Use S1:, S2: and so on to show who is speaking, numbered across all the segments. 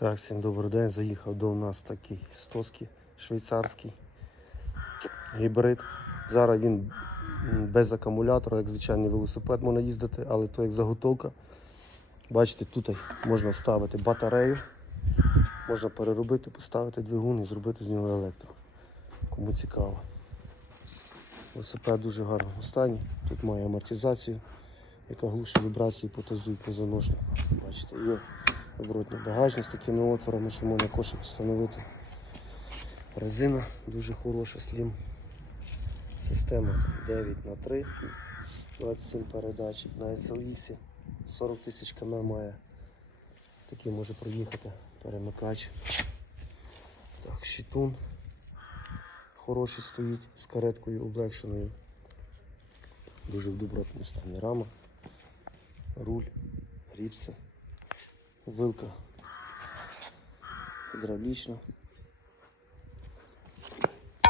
S1: Так, всім добрий день. Заїхав до нас такий стоски швейцарський гібрид. Зараз він без акумулятора, як звичайний велосипед можна їздити, але то як заготовка. Бачите, тут можна вставити батарею, можна переробити, поставити двигун і зробити з нього електро. Кому цікаво. Велосипед дуже гарному стані. Тут має амортизацію, яка глушить вібрації по тазу і по заношнику. Бачите, є оборотний багажник з такими отворами, що можна кошик встановити. Резина дуже хороша, слім. Система 9 на 3 27 передач на SLX. 40 тисяч км має. Такий може проїхати перемикач. Так, щитун. Хороший стоїть з кареткою облегшеною. Дуже в добротному стані рама, руль, ріпси. Вилка гідравлічна.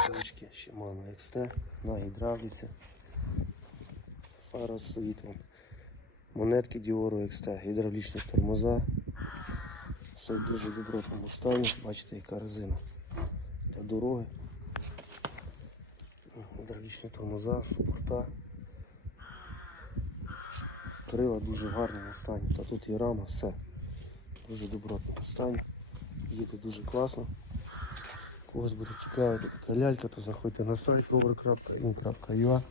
S1: Ручки Shimano XT на гідравліці. Фара стоїть вон. Монетки Dior XT, гідравлічні тормоза. Все в дуже добротному стані. Бачите, яка резина для дороги. Гідравлічні тормоза, супорта. Крила дуже в гарному стані. Та тут і рама, все. Дуже добротному стані. Їде дуже класно. Когось буде цікавити така лялька, то заходьте на сайт over.in.ua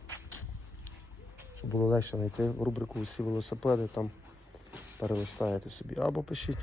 S1: Щоб було легше знайти рубрику усі велосипеди, там перелистаєте собі. Або пишіть